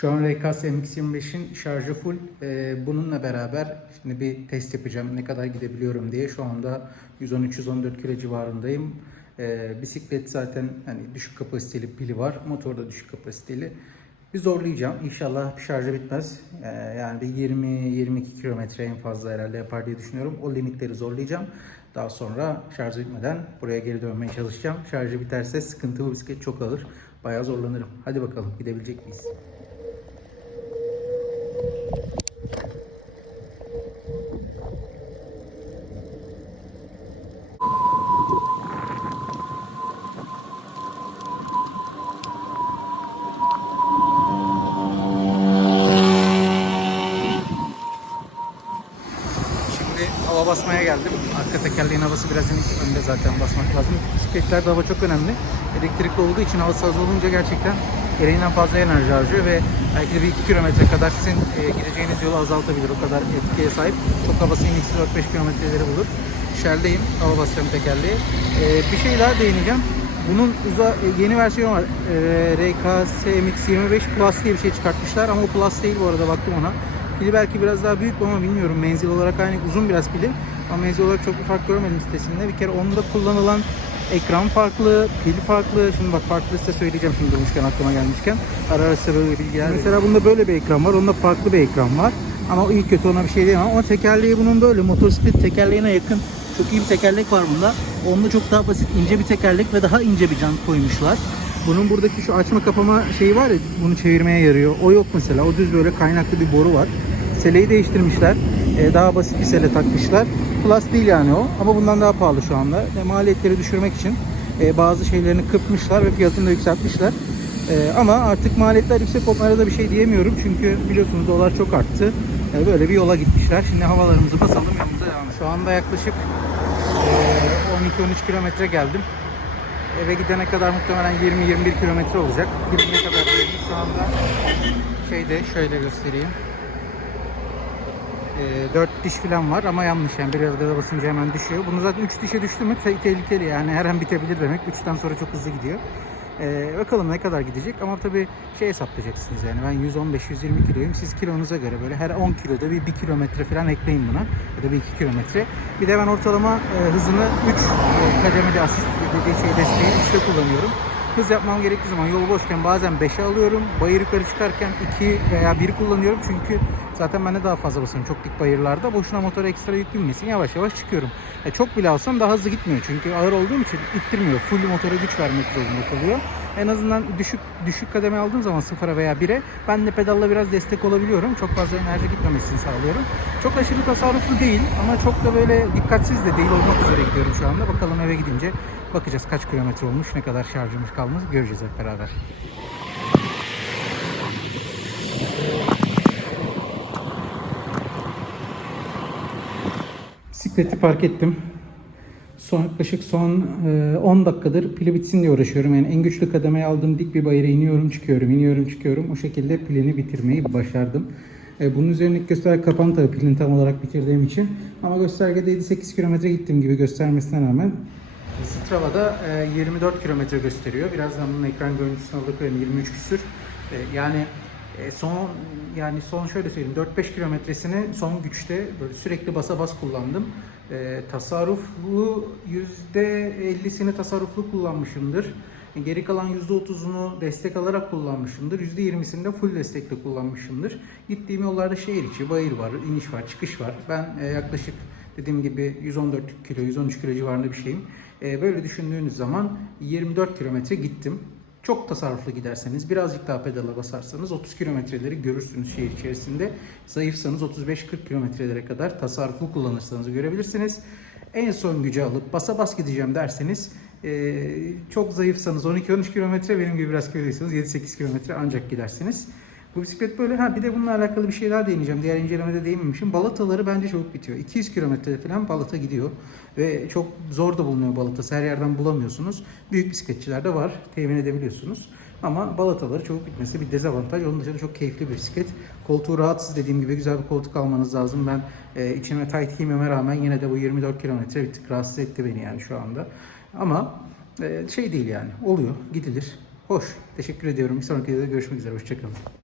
Şu an RKS MX-25'in şarjı full. Ee, bununla beraber şimdi bir test yapacağım ne kadar gidebiliyorum diye. Şu anda 113-114 kilo civarındayım. Ee, bisiklet zaten hani düşük kapasiteli pili var. Motor da düşük kapasiteli. Bir zorlayacağım. İnşallah bir şarjı bitmez. Ee, yani bir 20-22 kilometre en fazla herhalde yapar diye düşünüyorum. O limitleri zorlayacağım. Daha sonra şarj bitmeden buraya geri dönmeye çalışacağım. Şarjı biterse sıkıntı bu bisiklet çok ağır. Bayağı zorlanırım. Hadi bakalım gidebilecek miyiz? Basmaya geldim. Arka tekerleğin havası biraz inik. Önde zaten basmak lazım. Bisikletlerde hava çok önemli. Elektrikli olduğu için havası az olunca gerçekten gereğinden fazla enerji harcıyor ve belki de bir 2 kilometre kadar sizin e, gideceğiniz yolu azaltabilir. O kadar etkiye sahip. Çok havası iniksiz 4-5 kilometreleri bulur. Şeldeyim. Hava basacağım tekerleği. E, bir şey daha değineceğim. Bunun uza, e, yeni versiyonu var. E, RKS MX-25 Plus diye bir şey çıkartmışlar ama o Plus değil bu arada baktım ona. Pili belki biraz daha büyük ama bilmiyorum. Menzil olarak aynı uzun biraz pili. Ama menzil olarak çok bir fark görmedim sitesinde. Bir kere onda kullanılan ekran farklı, pil farklı. Şimdi bak farklı size söyleyeceğim şimdi durmuşken aklıma gelmişken. Ara ara size böyle bilgiler Mesela bunda böyle bir ekran var. Onda farklı bir ekran var. Ama o iyi kötü ona bir şey diyemem. Ama tekerleği bunun böyle motosiklet tekerleğine yakın çok iyi bir tekerlek var bunda. Onda çok daha basit ince bir tekerlek ve daha ince bir jant koymuşlar. Bunun buradaki şu açma kapama şeyi var ya bunu çevirmeye yarıyor. O yok mesela. O düz böyle kaynaklı bir boru var. Seleyi değiştirmişler. Ee, daha basit bir sele takmışlar. Plus değil yani o. Ama bundan daha pahalı şu anda. Ve maliyetleri düşürmek için e, bazı şeylerini kırpmışlar ve fiyatını da yükseltmişler. E, ama artık maliyetler yüksek onlara da bir şey diyemiyorum. Çünkü biliyorsunuz dolar çok arttı. E, böyle bir yola gitmişler. Şimdi havalarımızı basalım yolumuza devam. Şu anda yaklaşık e, 12-13 kilometre geldim. Eve gidene kadar muhtemelen 20-21 kilometre olacak. Gidene kadar. Şu anda şeyde şöyle göstereyim. E, 4 diş falan var ama yanlış yani biraz gaza basınca hemen düşüyor. Bunu zaten 3 dişe düştü mü te- tehlikeli yani her an bitebilir demek. 3'ten sonra çok hızlı gidiyor. E, bakalım ne kadar gidecek ama tabii şey hesaplayacaksınız yani ben 115-120 kiloyum. Siz kilonuza göre böyle her 10 kiloda bir 1 kilometre falan ekleyin buna ya da bir 2 kilometre. Bir de ben ortalama e, hızını 3 e, kademeli asist dediği şey desteği 3'te kullanıyorum. Hız yapmam gerektiği zaman yol boşken bazen 5'e alıyorum. Bayır yukarı çıkarken 2 veya 1 kullanıyorum. Çünkü zaten ben de daha fazla basıyorum çok dik bayırlarda. Boşuna motora ekstra yük binmesin. Yavaş yavaş çıkıyorum. E, çok bile alsam daha hızlı gitmiyor. Çünkü ağır olduğum için ittirmiyor. Full motora güç vermek zorunda kalıyor. En azından düşük düşük kademe aldığım zaman 0'a veya 1'e ben de pedalla biraz destek olabiliyorum. Çok fazla enerji gitmemesini sağlıyorum. Çok aşırı tasarruflu değil ama çok da böyle dikkatsiz de değil olmak üzere gidiyorum şu anda. Bakalım eve gidince bakacağız kaç kilometre olmuş, ne kadar şarjımız kalmış göreceğiz hep beraber. Bisikleti park ettim. Son, yaklaşık son e, 10 dakikadır pili bitsin diye uğraşıyorum. Yani en güçlü kademeye aldığım dik bir bayıra iniyorum çıkıyorum, iniyorum çıkıyorum. O şekilde pilini bitirmeyi başardım. E, bunun üzerindeki gösterge kapandı tabii pilini tam olarak bitirdiğim için. Ama göstergede 7-8 kilometre gittiğim gibi göstermesine rağmen Strava'da e, 24 kilometre gösteriyor. Birazdan bunun ekran görüntüsünü koyayım 23 küsür. E, yani e, son yani son şöyle söyleyeyim 4-5 kilometresini son güçte böyle sürekli basa bas kullandım. E, tasarruflu %50'sini tasarruflu kullanmışımdır. E, Geri kalan %30'unu destek alarak kullanmışımdır. %20'sini de full destekle kullanmışımdır. Gittiğim yollarda şehir içi, bayır var, iniş var, çıkış var. Ben e, yaklaşık dediğim gibi 114 kilo, 113 kilo civarında bir şeyim. Böyle düşündüğünüz zaman 24 kilometre gittim. Çok tasarruflu giderseniz, birazcık daha pedala basarsanız 30 kilometreleri görürsünüz şehir içerisinde. Zayıfsanız 35-40 kilometrelere kadar tasarruflu kullanırsanız görebilirsiniz. En son gücü alıp basa bas gideceğim derseniz çok zayıfsanız 12-13 kilometre benim gibi biraz kiloluysanız 7-8 kilometre ancak gidersiniz. Bu bisiklet böyle. Ha bir de bununla alakalı bir şey daha değineceğim. Diğer incelemede değinmemişim. Balataları bence çabuk bitiyor. 200 kilometre falan balata gidiyor. Ve çok zor da bulunuyor balatası. Her yerden bulamıyorsunuz. Büyük bisikletçilerde var. Temin edebiliyorsunuz. Ama balataları çabuk bitmesi bir dezavantaj. Onun dışında çok keyifli bir bisiklet. Koltuğu rahatsız dediğim gibi güzel bir koltuk almanız lazım. Ben e, içime tight giymeme rağmen yine de bu 24 kilometre bir tık rahatsız etti beni yani şu anda. Ama e, şey değil yani. Oluyor. Gidilir. Hoş. Teşekkür ediyorum. Bir sonraki videoda görüşmek üzere. Hoşçakalın.